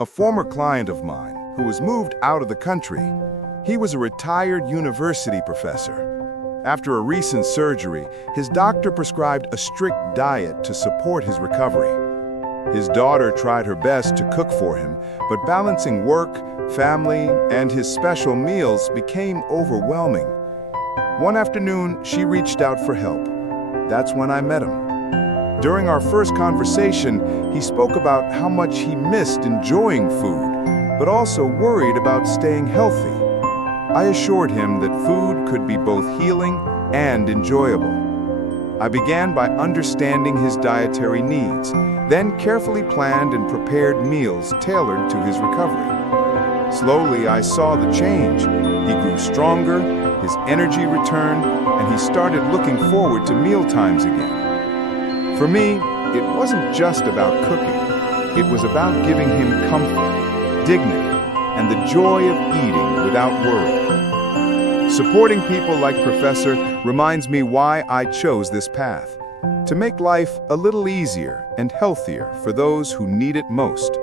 a former client of mine who was moved out of the country. He was a retired university professor. After a recent surgery, his doctor prescribed a strict diet to support his recovery. His daughter tried her best to cook for him, but balancing work, family, and his special meals became overwhelming. One afternoon, she reached out for help. That's when I met him. During our first conversation, he spoke about how much he missed enjoying food, but also worried about staying healthy. I assured him that food could be both healing and enjoyable. I began by understanding his dietary needs, then carefully planned and prepared meals tailored to his recovery. Slowly, I saw the change. He grew stronger, his energy returned, and he started looking forward to meal times again. For me, it wasn't just about cooking. It was about giving him comfort, dignity, and the joy of eating without worry. Supporting people like Professor reminds me why I chose this path: to make life a little easier and healthier for those who need it most.